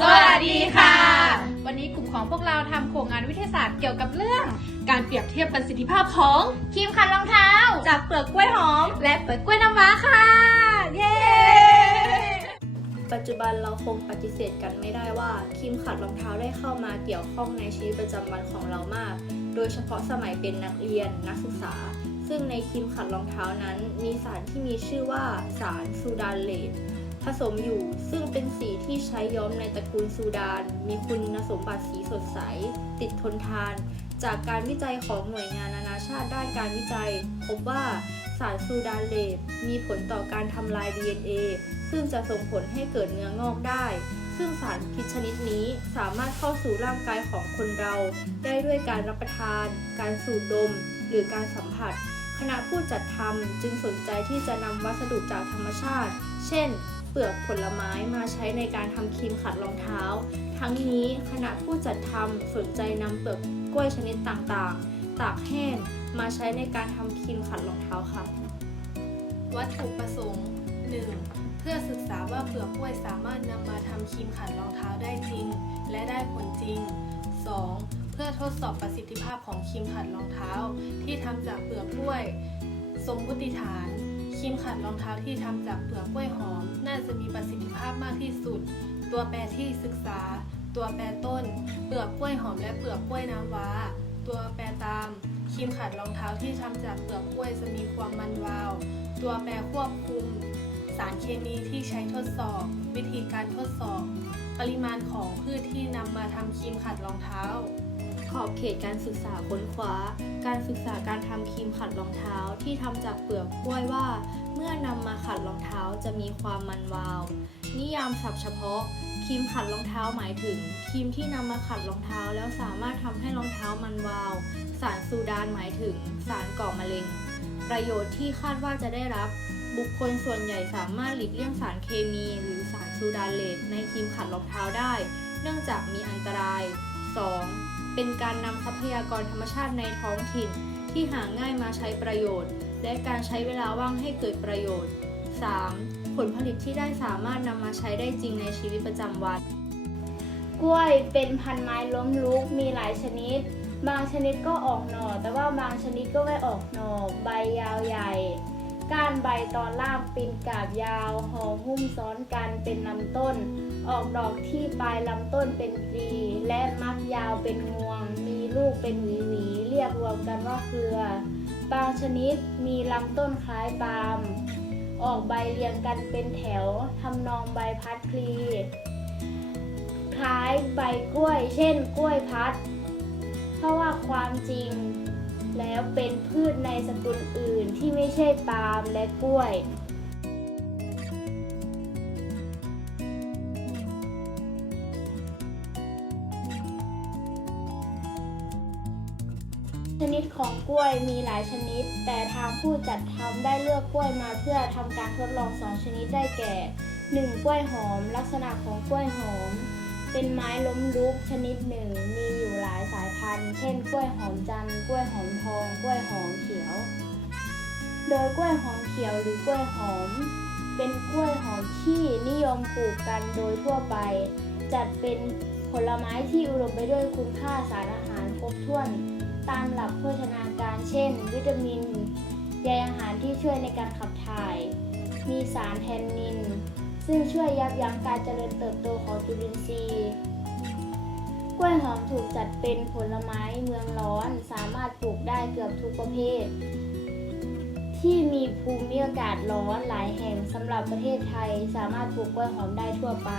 สวัสดีค่ะ วันนี้กลุ่มของพวกเราทำโครงงานวิทยาศาสตร์เกี่ยวกับเรื่องการเปรียบเทียบประสิทธิภาพของครีมขัดรองเท้า จากเปลือกกล้วยหอม และเปลือกกล้วยน้ำว้าค่ะ เย้ ปัจจุบันเราคงปฏิเสธกันไม่ได้ว่าครีมขัดรองเท้าได้เข้ามาเกี่ยวข้องในชีวิตประจำวันของเรามาก โดยเฉพาะสมัยเป็นนักเรียนนักศึกษา ซึ่งในครีมขัดรองเท้านั้น มีสารที่มีชื่อว่าสารซูดานเลต ผสมอยู่ ซึ่งเป็นสีที่ใช้ย้อมในตระกูลซูดาน มีคุณสมบัติสีสดใส ติดทนทาน จากการวิจัยของหน่วยงานนานาชาติด้านการวิจัย พบว่าสารซูดานเลตมีผลต่อการทำลาย DNA ซึ่งจะส่งผลให้เกิดเนื้องอกได้ ซึ่งสารพิษชนิดนี้สามารถเข้าสู่ร่างกายของคนเรา ได้ด้วยการรับประทาน การสูดดม หรือการสัมผัส คณะผู้จัดทำจึงสนใจที่จะนำวัสดุจากธรรมชาติ เช่น เปลือกผลไม้มาใช้ในการทำครีมขัดรองเท้า ทั้งนี้คณะผู้จัดทำสนใจนำเปลือกกล้วยชนิดต่างๆ ตากแห้งมาใช้ในการทำครีมขัดรองเท้าค่ะ วัตถุประสงค์ 1. เพื่อศึกษาว่าเปลือกกล้วยสามารถนำมาทำครีมขัดรองเท้าได้จริง และได้ผลจริง 2. เพื่อทดสอบประสิทธิภาพของครีมขัดรองเท้า ที่ทำจากเปลือกกล้วย สมมติฐาน รีมขัดรองเท้าที่ทำจากเปลือกกล้วยหอม น่าจะมีประสิทธิภาพมากที่สุด ตัวแปรที่ศึกษา ตัวแปรต้น เปลือกกล้วยหอมและเปลือกกล้วยน้ำว้า ตัวแปรตามครีมขัดรองเท้าที่ทำจากเปลือกกล้วยจะมีความมันวาว ตัวแปรควบคุม สารเคมีที่ใช้ทดสอบ วิธีการทดสอบ ปริมาณของพืชที่นำมาทำครีมขัดรองเท้า ขอบเขตการศึกษาค้นคว้า การศึกษาการทำครีมขัดรองเท้าที่ทำจากเปลือกกล้วยว่า เมื่อนำมาขัดรองเท้าจะมีความมันวาว นิยามศัพท์เฉพาะครีมขัดรองเท้าหมายถึงครีมที่นำมาขัดรองเท้าแล้วสามารถทำให้รองเท้ามันวาว สารซูดานหมายถึง สารก่อมะเร็ง ประโยชน์ที่คาดว่าจะได้รับ บุคคลส่วนใหญ่สามารถหลีกเลี่ยงสารเคมี หรือสารซูดานเลตในครีมขัดรองเท้าได้ เนื่องจากมีอันตราย 2. เป็นการนำทรัพยากรธรรมชาติในท้องถิ่นที่หาง่ายมาใช้ประโยชน์ และการใช้เวลาว่างให้เกิดประโยชน์ 3. ผลผลิตที่ได้สามารถนำมาใช้ได้จริงในชีวิตประจำวัน กล้วยเป็นพันไม้ล้มลุกมีหลายชนิด บางชนิดก็ออกหน่อ แต่ว่าบางชนิดก็ไม่ออกหน่อ ใบยาวใหญ่ ก้านใบตอนล่างเป็นกาบยาวห่อหุ้มซ้อนกันเป็นลำต้น ออกดอกที่ปลายลำต้นเป็นปลีและมักยาวเป็นงวง มีลูกเป็นหวีหวีๆเรียกรวมกันว่าเครือ บางชนิดมีลำต้นคล้ายปาล์มออกใบเรียงกันเป็นแถวทำนองใบพัดพลีคล้ายใบกล้วย เช่น กล้วยพัด เพราะว่าความจริง แล้วเป็นพืชในสกุลอื่นที่ไม่ใช่ปาล์มและกล้วยชนิดของกล้วยมีหลายชนิด แต่ทางผู้จัดทำได้เลือกกล้วยมาเพื่อทำการทดลองสองชนิดได้แก่ 1. กล้วยหอม ลักษณะของกล้วยหอม เป็นไม้ล้มลุกชนิดหนึ่ง มีอยู่หลายสายพันธุ์ เช่น กล้วยหอมจันทร์ กล้วยหอมทอง กล้วยหอมเขียว โดยกล้วยหอมเขียวหรือกล้วยหอม เป็นกล้วยหอมที่นิยมปลูกกันโดยทั่วไป จัดเป็นผลไม้ที่อุดมไปด้วยคุณค่าสารอาหารครบถ้วน ตามหลักโภชนาการเช่น วิตามิน ใยอาหารที่ช่วยในการขับถ่าย มีสารแทนนิน ซึ่งช่วยยับยั้งการเจริญเติบโตของจุลินทรีย์กล้วยหอมถูกจัดเป็นผลไม้เมืองร้อน สามารถปลูกได้เกือบทุกประเภท ที่มีภูมิอากาศร้อนหลายแห่งสำหรับประเทศไทย สามารถปลูกกล้วยหอมได้ทั่วไป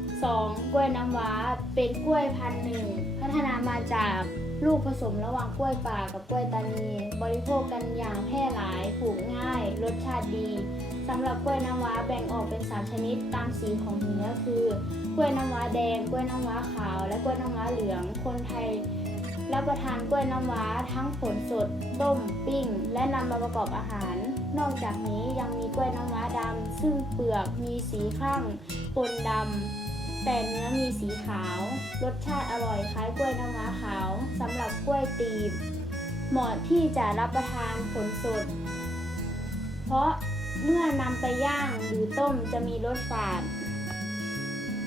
2. กล้วยน้ำว้าเป็นกล้วยพันธุ์หนึ่งพัฒนามาจากลูกผสมระหว่างกล้วยป่ากับกล้วยตานี บริโภคกันอย่างแพร่หลายปลูกง่าย รสชาติดี สำหรับกล้วยน้ำว้าแบ่งออกเป็นสามชนิดตามสีของเนื้อคือกล้วยน้ำว้าแดง กล้วยน้ำว้าขาว และกล้วยน้ำว้าเหลือง คนไทยรับประทานกล้วยน้ำว้าทั้งผลสด ต้ม ปิ้ง และนำมาประกอบอาหาร นอกจากนี้ยังมีกล้วยน้ำว้าดำซึ่งเปลือกมีสีข้างปนดำแต่เนื้อมีสีขาว รสชาติอร่อยคล้ายกล้วยน้ำว้าขาวสำหรับกล้วยตีบ เหมาะที่จะรับประทานผลสด เพราะ เมื่อนำไปย่างหรือต้มจะมีรสฝาด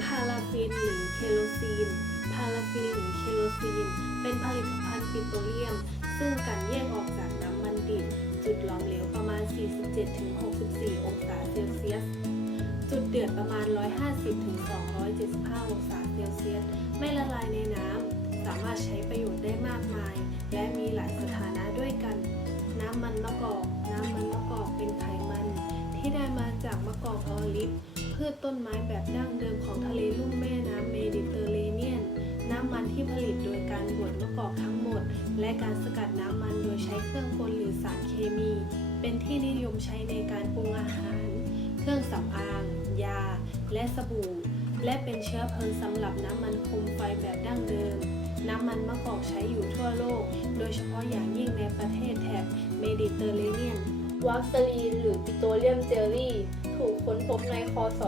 พาราฟินหรือเคโรซีน พาราฟินหรือเคโรซีน เป็นผลิตภัณฑ์ปิโตรเลียม ซึ่งกันแยกออกจากน้ำมันดิบจุดหลอมเหลวประมาณ 47-64 องศาเซลเซียส จุดเดือดประมาณ 150-275 องศาเซลเซียส ไม่ละลายในน้ำ สามารถใช้ประโยชน์ได้มากมาย และมีหลายสถานะด้วยกัน น้ำมันมะกอก มันมะกอกเป็นไขมัน ที่ได้มาจากมะกอกออลิฟพืชต้นไม้แบบดั้งเดิมของทะเลลุ่มแม่น้ำเมดิเตอร์เรเนียน น้ำมันที่ผลิตโดยการบดมะกอกทั้งหมด และการสกัดน้ำมันโดยใช้เครื่องกลหรือสารเคมี เป็นที่นิยมใช้ในการปรุงอาหาร เครื่องสำอาง ยา และสบู่ และเป็นเชื้อเพลิงสำหรับน้ำมันโคมไฟแบบดั้งเดิมำมันมะกอกใช้อยู่ทั่วโลก โดยเฉพาะอย่างยิ่งในประเทศแถบเมดิเตอร์เรเนียนวัคซลีนหรือปิโตรเลียมเจลลี่ ถูกค้นพบในคศ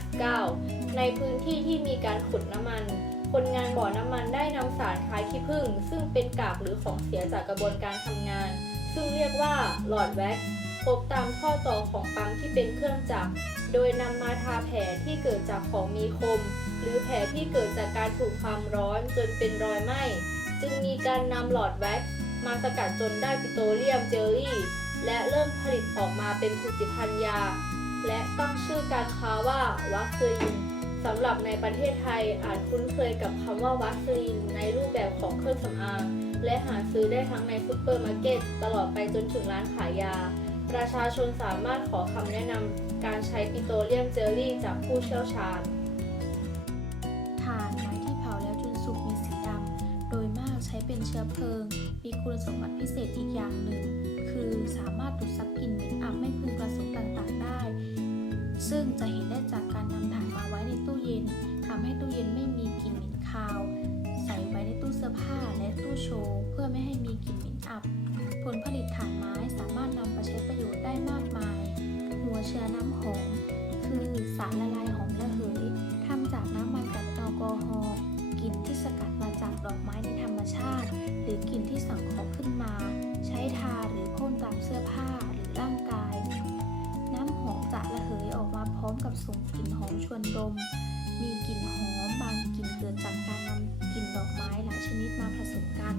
1859 ในพื้นที่ที่มีการขุดน้ำมัน คนงานบ่อน้ำมันได้นำสารคล้ายขี้ผึ้งซึ่งเป็นกากหรือของเสียจากกระบวนการทำงาน ซึ่งเรียกว่าหลอดแว็กซ์พบตามท่อต่อของปั๊มที่เป็นเครื่องจักร โดยนำมาทาแผลที่เกิดจากของมีคม หรือแผลที่เกิดจากการถูกความร้อนจนเป็นรอยไหม้จึงมีการนำหลอดแว็กซ์มาสกัดจนได้ปิโตรเลียมเจลลี่และเริ่มผลิตออกมาเป็นผลิตภัณฑ์ยา และตั้งชื่อการค้าว่าวัคซีนสำหรับในประเทศไทยอาจคุ้นเคยกับคำว่าวัคซีนในรูปแบบของเครื่องสำอาง และหาซื้อได้ทั้งในซุปเปอร์มาร์เก็ตตลอดไปจนถึงร้านขายยา ประชาชนสามารถขอคำแนะนำการใช้ปิโตรเลียมเจลลี่จากผู้เชี่ยวชาญ ถ่านไม้ที่เผาแล้วจนสุกมีสีดำ โดยมากใช้เป็นเชื้อเพลิง มีคุณสมบัติพิเศษอีกอย่างหนึ่ง คือสามารถดูดซับกลิ่นเหม็นอับไม่พึงประสงค์ต่างๆได้ ซึ่งจะเห็นได้จากการนำถ่านมาไว้ในตู้เย็นทำให้ตู้เย็นไม่มีกลิ่นเหม็นคาว ใส่ไว้ในตู้เสื้อผ้าและตู้โชว์เพื่อไม่ให้มีกลิ่นเหม็นอับ ผลผลิตถ่านไม้สามารถนำไปใช้ประโยชน์ได้มากมาย หัวเชื้อน้ำหอม คือสารละลายหอมระเหยทำจากน้ำมันกับแอลกอฮอล์กลิ่นที่สกัดมาจากดอกไม้ในธรรมชาติ หรือกลิ่นที่สังเคราะห์ขึ้นมา ใช้ทาหรือพ่นตามเสื้อผ้าหรือร่างกาย น้ำหอมจะระเหยออกมาพร้อมกับส่งกลิ่นหอมชวนดม มีกลิ่นหอมบางกลิ่นเกิดจากการ กลิ่นดอกไม้หลายชนิดมาผสมกัน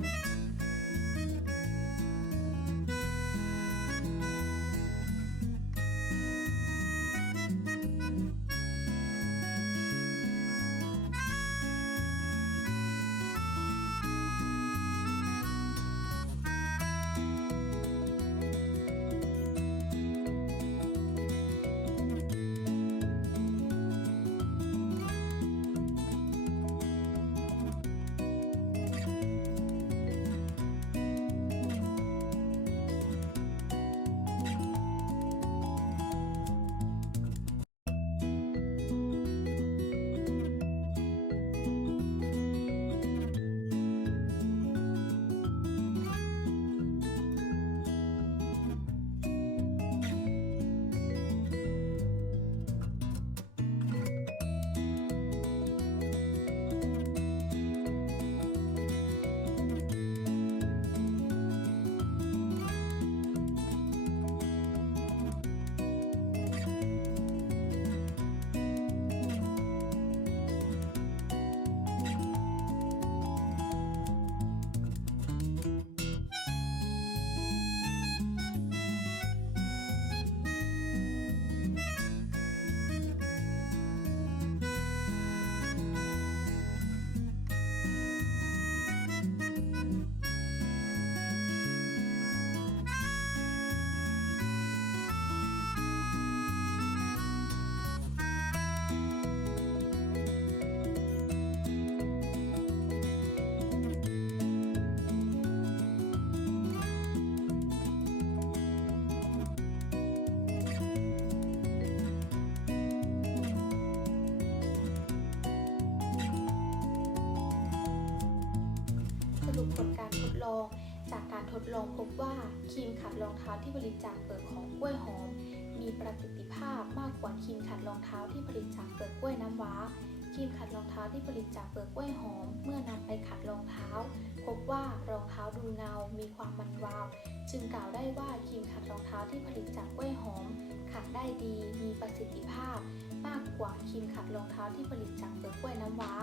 ดลองพบว่าครีมขัดรองเท้าที่ผลิตจากเปลือกของกล้วยหอม มีประสิทธิภาพมากกว่าครีมขัดรองเท้าที่ผลิตจากเปลือกกล้วยน้ำว้าครีมขัดรองเท้าที่ผลิตจากเปลือกกล้วยหอม เมื่อนำไปขัดรองเท้า พบว่ารองเท้าดูเงา มีความมันวาว จึงกล่าวได้ว่าครีมขัดรองเท้าที่ผลิตจากกล้วยหอม ขัดได้ดี มีประสิทธิภาพ มากกว่าครีมขัดรองเท้าที่ผลิตจากเปลือกกล้วยน้ำว้า